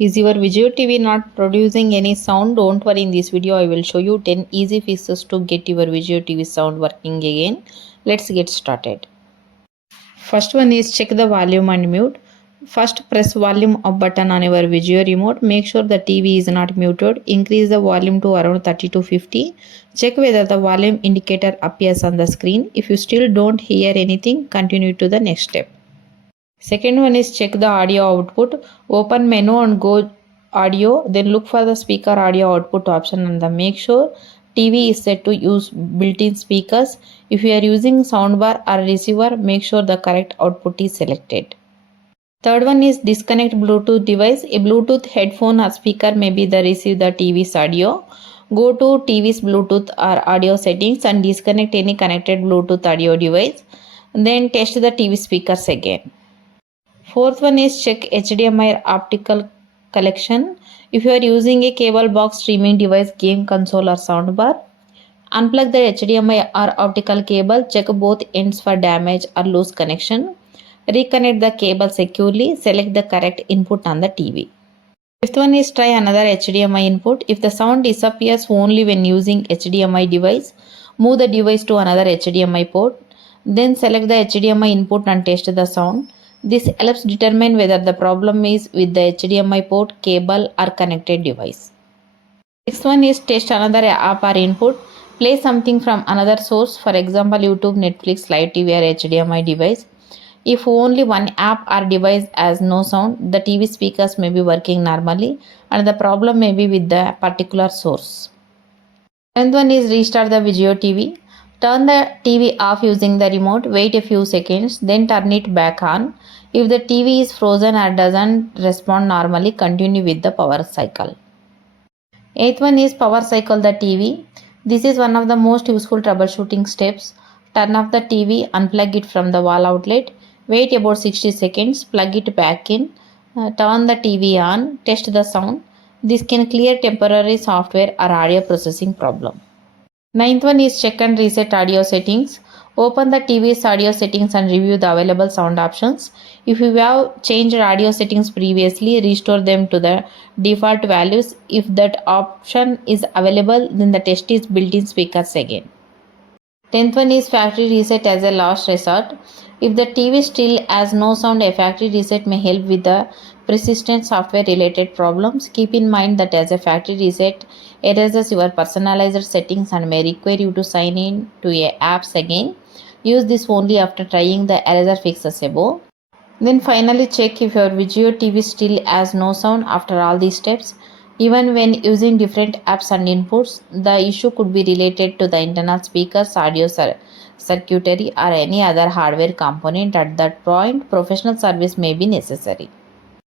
Is your VIZIO TV not producing any sound? Don't worry, in this video I will show you 10 easy fixes to get your VIZIO TV sound working again. Let's get started. First one is check the volume and mute. First press volume up button on your VIZIO remote. Make sure the TV is not muted. Increase the volume to around 30 to 50. Check whether the volume indicator appears on the screen. If you still don't hear anything, continue to the next step. Second one is check the audio output. Open menu and go audio. Then look for the speaker audio output option and then make sure TV is set to use built-in speakers. If you are using soundbar or receiver, make sure the correct output is selected. Third one is disconnect Bluetooth device. A Bluetooth headphone or speaker may be the receive the TV's audio. Go to TV's Bluetooth or audio settings and disconnect any connected Bluetooth audio device. Then test the TV speakers again. Fourth one is check HDMI optical collection. If you are using a cable box, streaming device, game console or soundbar, unplug the HDMI or optical cable. Check both ends for damage or loose connection. Reconnect the cable securely. Select the correct input on the TV. Fifth one is try another HDMI input. If the sound disappears only when using HDMI device, move the device to another HDMI port. Then select the HDMI input and test the sound. This helps determine whether the problem is with the HDMI port, cable or connected device. Next one is test another app or input. Play something from another source, for example YouTube, Netflix, Live TV or HDMI device. If only one app or device has no sound, the TV speakers may be working normally and the problem may be with the particular source. Tenth one is restart the VIZIO TV. Turn the TV off using the remote, wait a few seconds, then turn it back on. If the TV is frozen or doesn't respond normally, continue with the power cycle. Eighth one is power cycle the TV. This is one of the most useful troubleshooting steps. Turn off the TV, unplug it from the wall outlet, wait about 60 seconds, plug it back in, turn the TV on, test the sound. This can clear temporary software or audio processing problem. Ninth one is check and reset audio settings. Open the TV's audio settings and review the available sound options. If you have changed audio settings previously, restore them to the default values. If that option is available, then the test is built-in speakers again. 10th one is factory reset as a last resort. If the TV still has no sound, a factory reset may help with the persistent software related problems. Keep in mind that as a factory reset erases your personalized settings and may require you to sign in to your apps again. Use this only after trying the erasure fixes above. Then finally check if your VIZIO TV still has no sound after all these steps. Even when using different apps and inputs, the issue could be related to the internal speakers, audio circuitry or any other hardware component. At that point, professional service may be necessary.